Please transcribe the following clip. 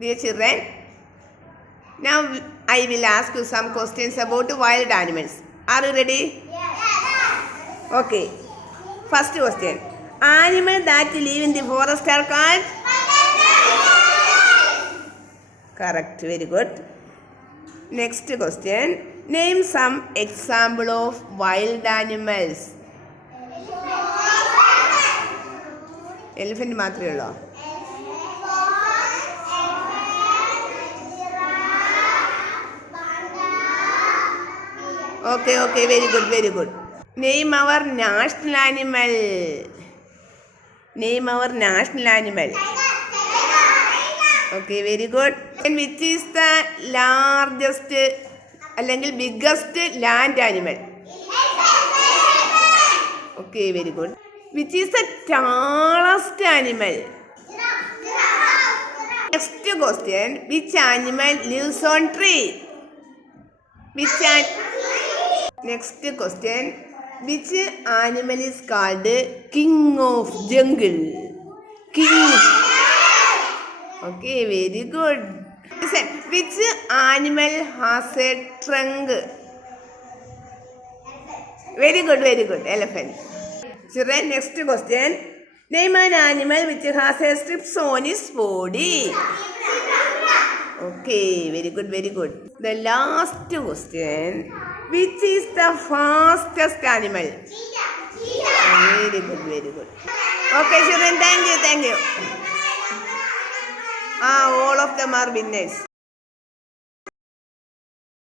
Dear children, now I will ask you some questions about wild animals. Are you ready? Yes. Okay. First question. Animals that live in the forest are called? Correct. Very good. Next question. Name some example of wild animals. Elephant മാത്രമേ ഉള്ളോ? Okay, very good. Name our national animal. Okay, very good. And which is the largest അല്ലെങ്കിൽ biggest land animal? Okay, very good. Which is the tallest animal? Next question. Which animal lives on tree? Next question. Which animal is called king of jungle? King. Okay, very good. Listen, which animal has a trunk? Very good. Elephant. Children, next question. Name an animal which has a strips on its body. Okay, very good. The last question. Which is the fastest animal? Very good. Okay, children, thank you. All of them are winners.